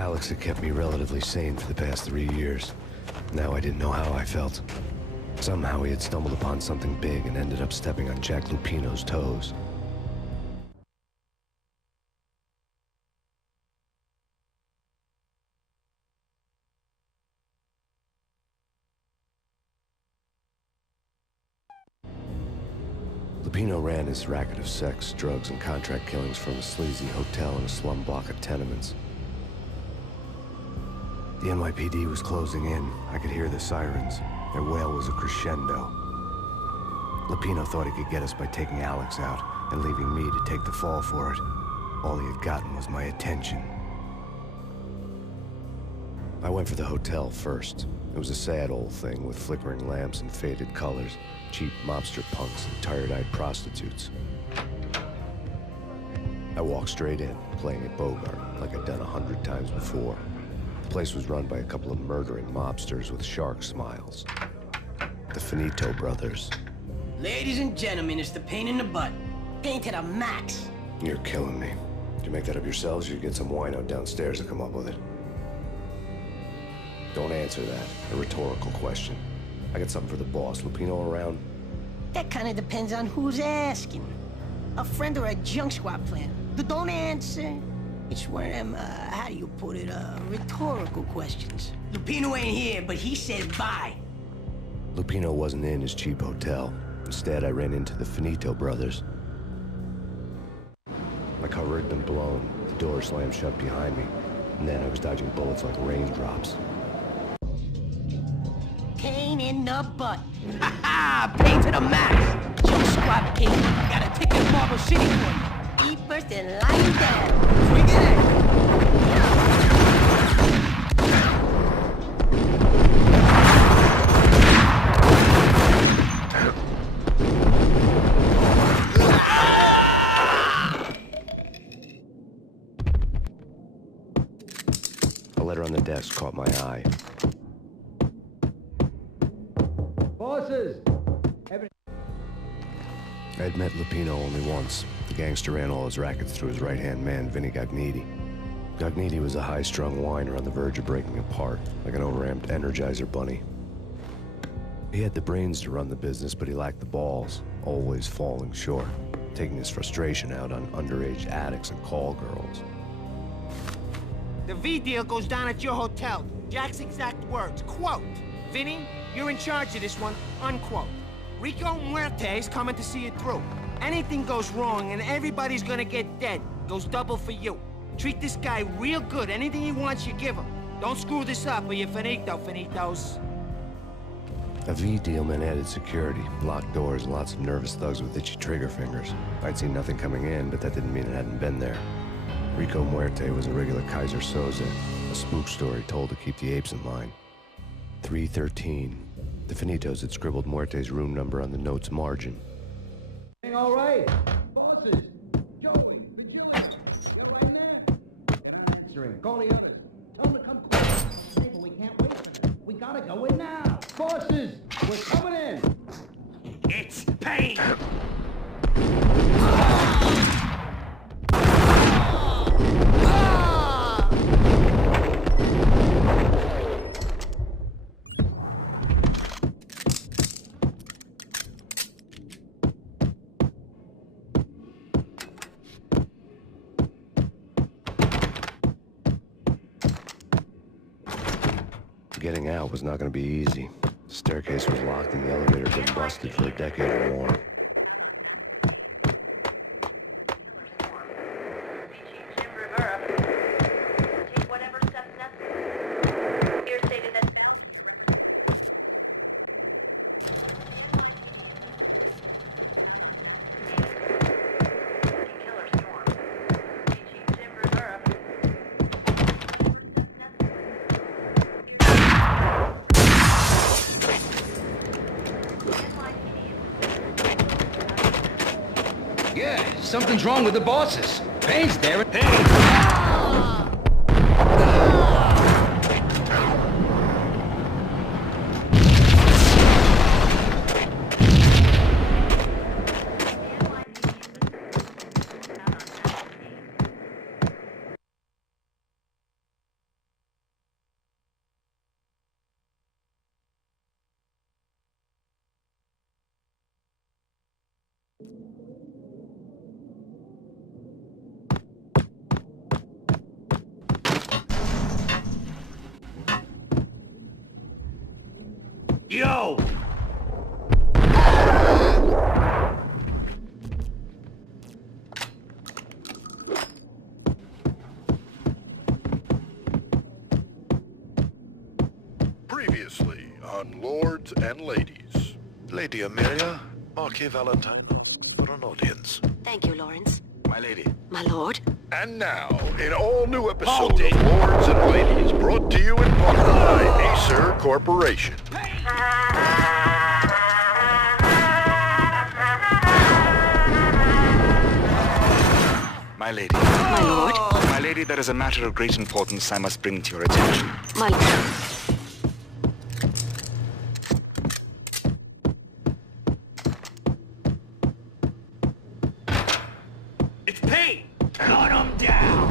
Alex had kept me relatively sane for the past 3 years. Now I didn't know how I felt. Somehow he had stumbled upon something big and ended up stepping on Jack Lupino's toes. Lupino ran his racket of sex, drugs, and contract killings from a sleazy hotel in a slum block of tenements. The NYPD was closing in. I could hear the sirens. Their wail was a crescendo. Lupino thought he could get us by taking Alex out and leaving me to take the fall for it. All he had gotten was my attention. I went for the hotel first. It was a sad old thing with flickering lamps and faded colors, cheap mobster punks and tired-eyed prostitutes. I walked straight in, playing at Bogart like I'd done 100 times before. The place was run by a couple of murdering mobsters with shark smiles. The Finito brothers. Ladies and gentlemen, it's the pain in the butt. Pain to the max. You're killing me. Did you make that up yourselves, or you get some wino downstairs to come up with it? Don't answer that. A rhetorical question. I got something for the boss. Lupino around? That kind of depends on who's asking. A friend or a junk squad plan. Don't answer. It's one of them, how do you put it, rhetorical questions. Lupino ain't here, but he said bye. Lupino wasn't in his cheap hotel. Instead, I ran into the Finito brothers. My cover had been blown. The door slammed shut behind me. And then I was dodging bullets like raindrops. Pain in the butt. Ha ha! Pain to the max. Junk squad king. Got a ticket to Marble City for you. Eat first and lie down. Swing it. A letter on the desk caught my eye. Bosses! I had met Lupino only once. The gangster ran all his rackets through his right-hand man, Vinny Gagniti. Gagniti was a high-strung whiner on the verge of breaking apart, like an overamped Energizer bunny. He had the brains to run the business, but he lacked the balls, always falling short, taking his frustration out on underage addicts and call girls. The V deal goes down at your hotel. Jack's exact words, quote, "Vinny, you're in charge of this one," unquote. Rico Muerte's coming to see it through. Anything goes wrong and everybody's gonna get dead. Goes double for you. Treat this guy real good. Anything he wants, you give him. Don't screw this up or you're finito, finitos. A V deal meant added security, locked doors, and lots of nervous thugs with itchy trigger fingers. I'd seen nothing coming in, but that didn't mean it hadn't been there. Rico Muerte was a regular Kaiser Soze, a spook story told to keep the apes in line. 313. The Finitos had scribbled Muerte's room number on the note's margin. All right. Bosses. Joey, Vigilante. You're right there. They're not answering. Call the others. Tell them to come quick. Hey, but we can't wait for them. We gotta go in now. Bosses, we're coming in. It's Payne! Getting out was not going to be easy. The staircase was locked and the elevator had been busted for a decade or more. Yeah, something's wrong with the bosses. Payne's there. Payne! Yo! Previously on Lords and Ladies. Lady Amelia, Marquis Valentine, for an audience. Thank you, Lawrence. My lady. My lord. And now, an all-new episode Hold it. of Lords and Ladies, brought to you in part by Acer Corporation. My lady. My lord. My lady, there is a matter of great importance I must bring to your attention. My... It's Payne! Cut him down!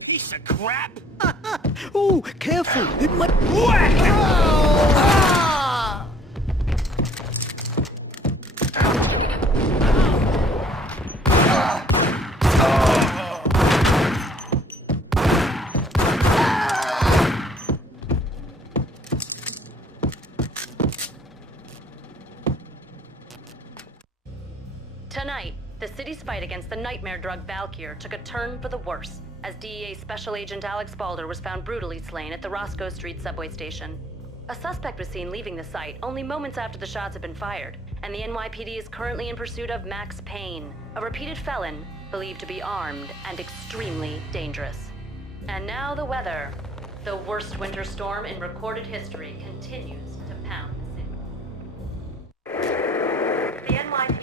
Piece of crap! Oh, careful! It might... Whack! Tonight, the city's fight against the nightmare drug Valkyr took a turn for the worse, as DEA Special Agent Alex Balder was found brutally slain at the Roscoe Street subway station. A suspect was seen leaving the site only moments after the shots had been fired, and the NYPD is currently in pursuit of Max Payne, a repeated felon believed to be armed and extremely dangerous. And now the weather. The worst winter storm in recorded history continues to pound the city. The NYPD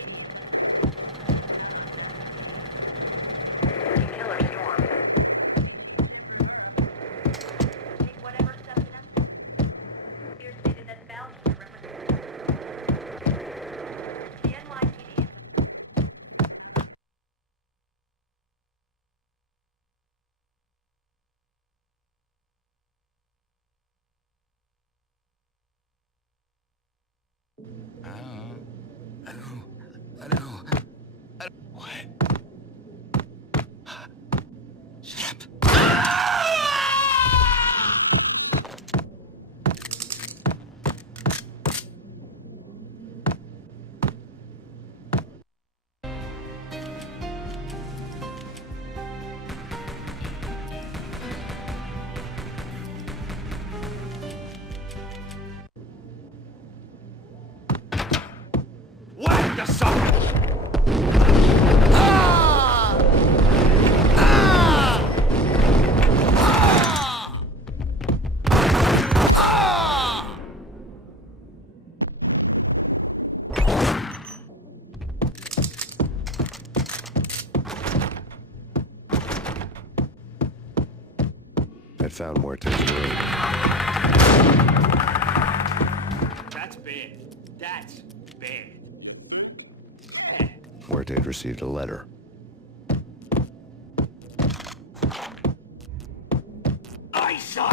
killer storm. Take whatever steps necessary. Here stated that Valkyrie represents the NYPD. I know. What? Shut up. Whack the sucker! I'd found Muerte's room. That's bad. That's bad. Muerte had received a letter. I saw!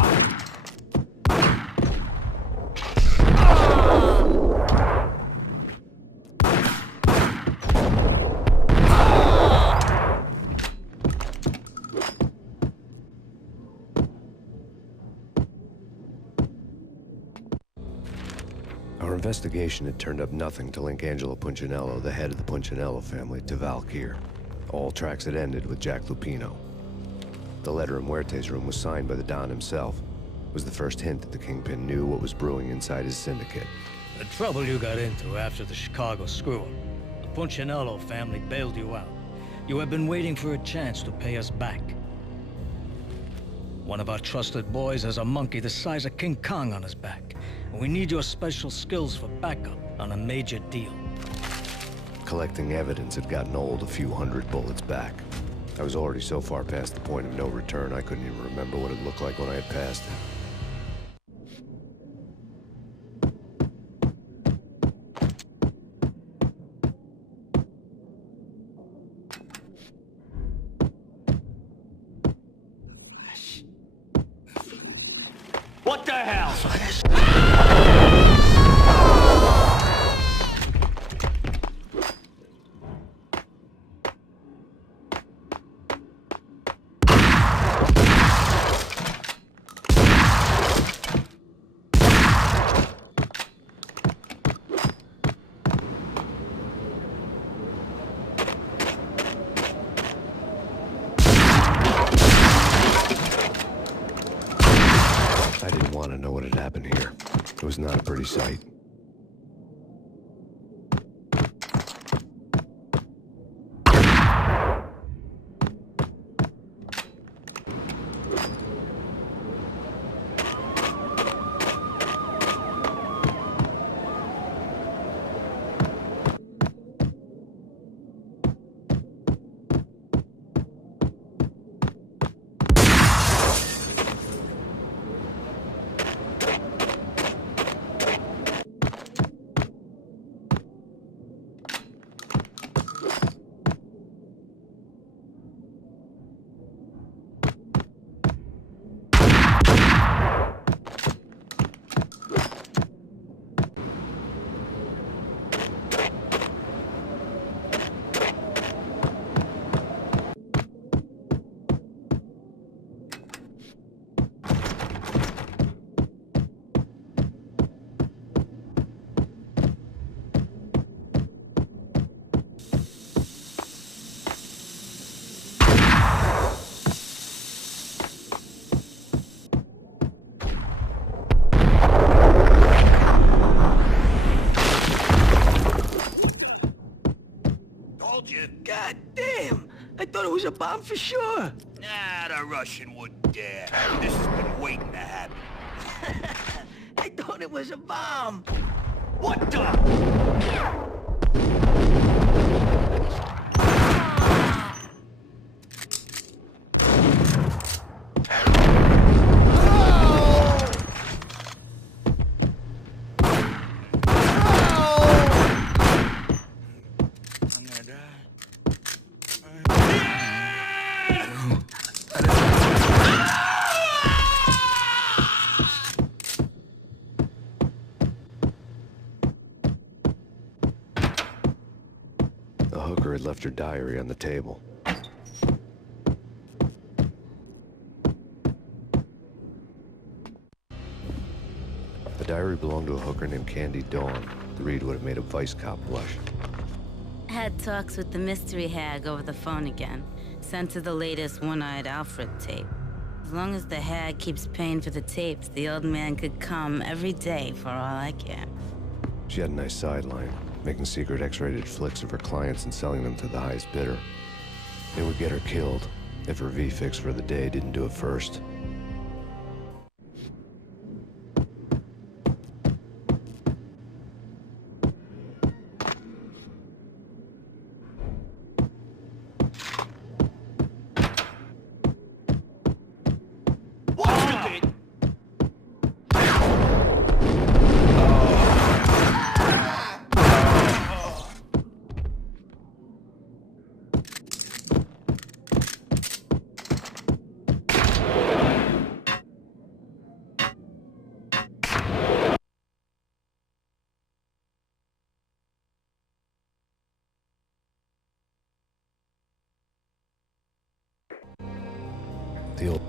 Our investigation had turned up nothing to link Angelo Punchinello, the head of the Punchinello family, to Valkyr. All tracks had ended with Jack Lupino. The letter in Muerte's room was signed by the Don himself. It was the first hint that the Kingpin knew what was brewing inside his syndicate. The trouble you got into after the Chicago screw-up. The Punchinello family bailed you out. You have been waiting for a chance to pay us back. One of our trusted boys has a monkey the size of King Kong on his back. And we need your special skills for backup on a major deal. Collecting evidence had gotten old a few hundred bullets back. I was already so far past the point of no return, I couldn't even remember what it looked like when I had passed it. What the hell? I didn't want to know what had happened here. It was not a pretty sight. God damn! I thought it was a bomb for sure. Nah, the Russian wouldn't dare. This has been waiting to happen. I thought it was a bomb. What the? I'm gonna die. The hooker had left her diary on the table. The diary belonged to a hooker named Candy Dawn. The read would have made a vice cop blush. Had talks with the mystery hag over the phone again. Sent her the latest One-Eyed Alfred tape. As long as the hag keeps paying for the tapes, the old man could come every day for all I care. She had a nice sideline, making secret X-rated flicks of her clients and selling them to the highest bidder. It would get her killed if her V-fix for the day didn't do it first. The old